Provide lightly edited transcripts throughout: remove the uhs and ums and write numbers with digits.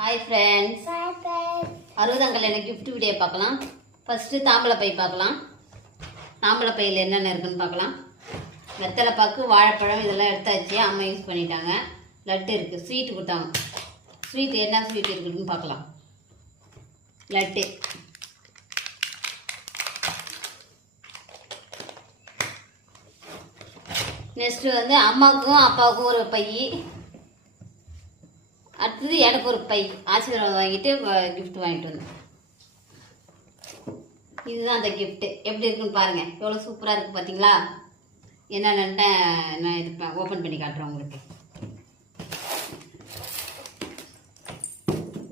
Hi friends, அறுபதாம் கல்யாண gift video பார்க்கலாம். ஃபஸ்ட்டு தாம்பளை பை பார்க்கலாம். தாம்பளை பையில் என்னென்ன இருக்குன்னு பார்க்கலாம். வெத்தலை பாக்கு, வாழைப்பழம் இதெல்லாம் எடுத்தாச்சு. அம்மா யூஸ் பண்ணிட்டாங்க. லட்டு இருக்குது, ஸ்வீட்டு கொடுத்தாங்க. ஸ்வீட்டு என்ன ஸ்வீட் இருக்குதுன்னு பார்க்கலாம். லட்டு, நெக்ஸ்ட்டு வந்து அம்மாவுக்கும் அப்பாவுக்கும் ஒரு பை, அடுத்தது எனக்கு ஒரு பை ஆசீர்வாதம் வாங்கிட்டு கிஃப்ட் வாங்கிட்டு வந்தேன். இதுதான் அந்த கிஃப்ட்டு. எப்படி இருக்குன்னு பாருங்கள். எவ்வளோ சூப்பராக இருக்குது பார்த்தீங்களா? என்னென்ன நான் இது ஓப்பன் பண்ணி காட்டுறேன் உங்களுக்கு.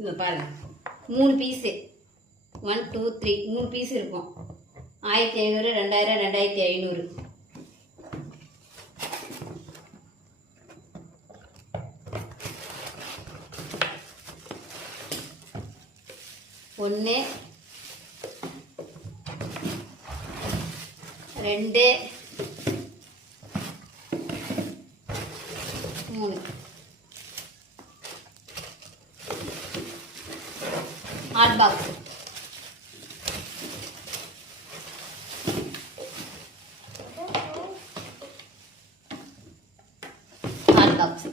இது பாருங்கள், 3 பீஸு, 1 2 3 3 பீஸ் இருக்கும். 1500, 2000, 2500. ஒன்று 2 3 ஹாட் பாக்ஸ். ஹாட் பாக்ஸ்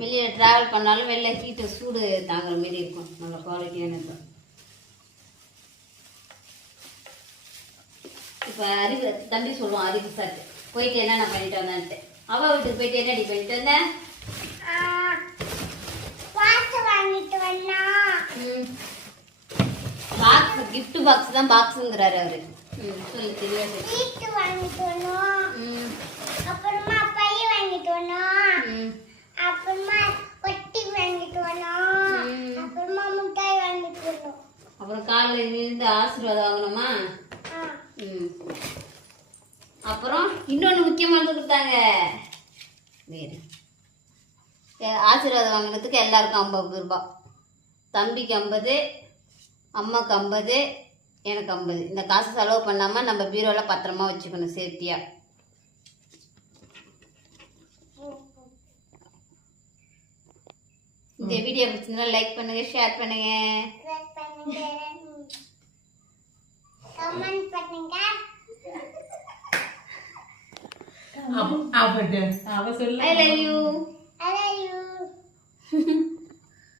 வெளியே ட்ராவல் பண்ணாலும் வெளில ஹீட்டு சூடு தாங்குற மாரி இருக்கும். நல்ல குவாலிட்டியானது. இப்போ அறிவு தம்பி சொல்லுவோம், அறிவு சார் போயிட்டு என்னென்ன பண்ணிட்டு வந்தான்ட்டு. அவள் வீட்டுக்கு போயிட்டு என்னடி பண்ணிட்டு வந்தேன்? பாக்ஸ், கிஃப்ட் பாக்ஸ் தான் பாக்ஸுங்கிறாரு அவரு. சொல்லி தெரியாது. அப்புறமா பை வாங்கிட்டு வந்தோம். அப்புறமா பொட்டி வாங்கிட்டு வந்தோம். அப்புறமா மிட்டாய் வாங்கிட்டு வந்தோம். அப்புறம் காலையில் இருந்து ஆசீர்வாதம் வாங்கணுமா? அப்புறம் இன்னொன்று முக்கியமானது கொடுத்தாங்க. வேறு ஆசீர்வாதம் வாங்கினதுக்கு எல்லாருக்கும் 50 ரூபாய். தம்பிக்கு 50, அம்மாவுக்கு 50, எனக்கு 50. இந்த காசு செலவு பண்ணாமல் நம்ம பீரோவில் பத்திரமா வச்சுக்கணும், சேஃப்டியாக. இந்த வீடியோ பிடிச்சிருந்தா லைக் பண்ணுங்க, ஷேர் பண்ணுங்க, கமெண்ட் பண்ணுங்க. I love you.